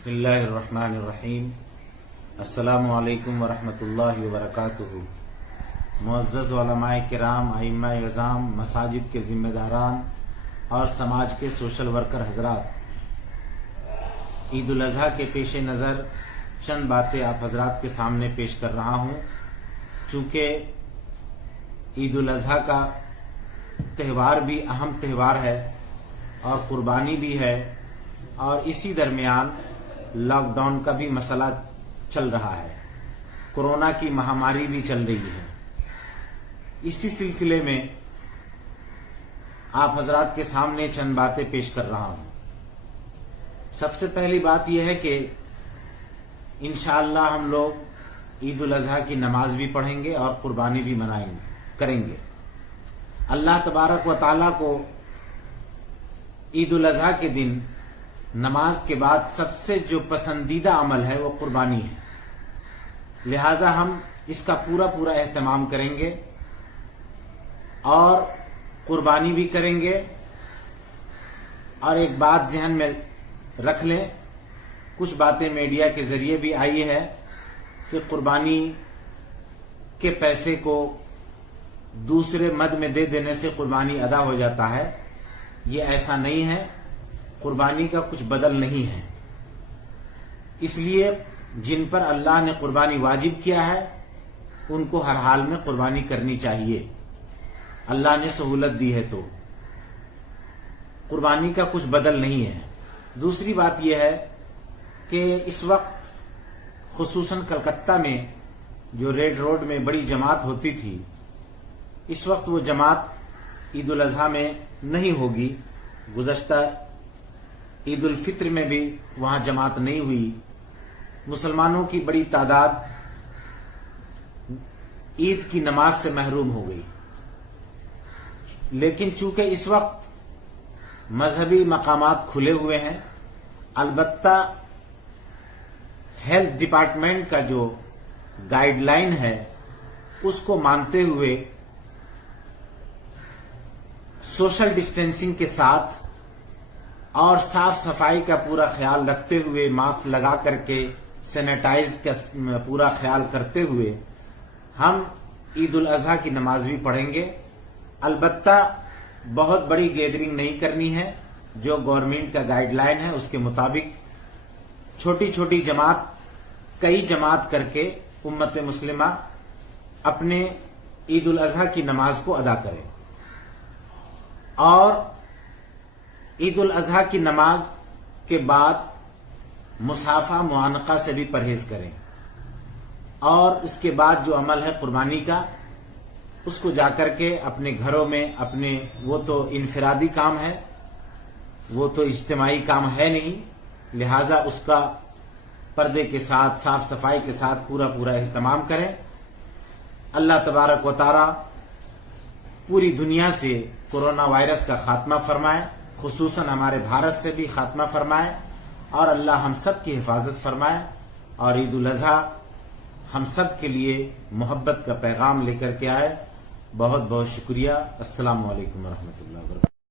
बिस्मिल्लाहिर्रहमानिर्रहीम। अस्सलामु अलैकुम वरहमतुल्लाहि वबरकातुहू। मुअज़्ज़ज़ उलमाए किराम, आइम्माए अज़ाम, मसाजिद के जिम्मेदारान और समाज के सोशल वर्कर हजरात, ईद उल अज़हा के पेश नज़र चंद बातें आप हजरात के सामने पेश कर रहा हूँ। चूँकि ईद उल अज़हा का त्यौहार भी अहम त्यौहार है और कुर्बानी भी है, और इसी दरमियान लॉकडाउन का भी मसला चल रहा है, कोरोना की महामारी भी चल रही है। इसी सिलसिले में आप हजरात के सामने चंद बातें पेश कर रहा हूं। सबसे पहली बात यह है कि इंशाअल्लाह हम लोग ईद उल अज़हा की नमाज भी पढ़ेंगे और कुर्बानी भी करेंगे। अल्लाह तबारक व तआला को ईद उल अज़हा के दिन नमाज के बाद सबसे जो पसंदीदा अमल है वो कुर्बानी है। लिहाजा हम इसका पूरा एहतमाम करेंगे और कुर्बानी भी करेंगे। और एक बात ज़हन में रख लें, कुछ बातें मीडिया के जरिए भी आई है कि कुर्बानी के पैसे को दूसरे मद में दे देने से कुर्बानी अदा हो जाता है। ये ऐसा नहीं है, कुर्बानी का कुछ बदल नहीं है। इसलिए जिन पर अल्लाह ने कुर्बानी वाजिब किया है उनको हर हाल में कुर्बानी करनी चाहिए। अल्लाह ने सहूलत दी है तो कुर्बानी का कुछ बदल नहीं है। दूसरी बात यह है कि इस वक्त खुसूसन कलकत्ता में जो रेड रोड में बड़ी जमात होती थी, इस वक्त वो जमात ईद उल अज़हा में नहीं होगी। गुज़श्ता ईद उल फित्र में भी वहां जमात नहीं हुई। मुसलमानों की बड़ी तादाद ईद की नमाज से महरूम हो गई। लेकिन चूंकि इस वक्त मजहबी मकामात खुले हुए हैं, अलबत्ता हेल्थ डिपार्टमेंट का जो गाइडलाइन है उसको मानते हुए सोशल डिस्टेंसिंग के साथ और साफ सफाई का पूरा ख्याल रखते हुए, मास्क लगा करके सैनिटाइज का पूरा ख्याल करते हुए हम ईद उल अज़हा की नमाज भी पढ़ेंगे। अलबत्ता बहुत बड़ी गैदरिंग नहीं करनी है। जो गवर्नमेंट का गाइडलाइन है उसके मुताबिक छोटी छोटी जमात, कई जमात करके उम्मत मुस्लिमा अपने ईद उल अज़हा की नमाज को अदा करें। और ईद उल अज़हा की नमाज के बाद मुसाफा मुआनका से भी परहेज करें। और उसके बाद जो अमल है कुर्बानी का, उसको जाकर के अपने घरों में वो तो इनफरादी काम है, वो तो इज्तिमाई काम है नहीं। लिहाजा उसका पर्दे के साथ, साफ सफाई के साथ पूरा एहतमाम करें। अल्लाह तबारक व तआला पूरी दुनिया से कोरोना वायरस का खात्मा फरमाए, खुसूसन हमारे भारत से भी खात्मा फरमाए, और अल्लाह हम सब की हिफाजत फरमाए। और ईद उल अज़हा हम सब के लिए मोहब्बत का पैगाम लेकर के आए। बहुत बहुत शुक्रिया। अस्सलामु अलैकुम वरहमतुल्लाहि वबरकातुहू।